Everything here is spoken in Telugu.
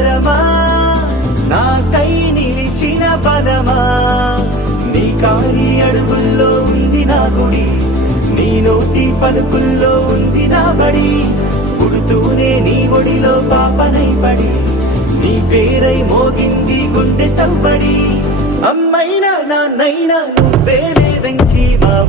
వరమా నాకై నిలిచిన పదమా నీ కారి అడుగుల్లో ఉంది నా గుడి. నీ నోటి పలుకుల్లో ఉంది నా బడి. పుడుతూనే నీ ఒడిలో పాపనై పడి. నీ పేరై మోగింది గుండె సవ్వడి. అమ్మైనా నాన్నైనా నువ్వేలే వెంకీ మా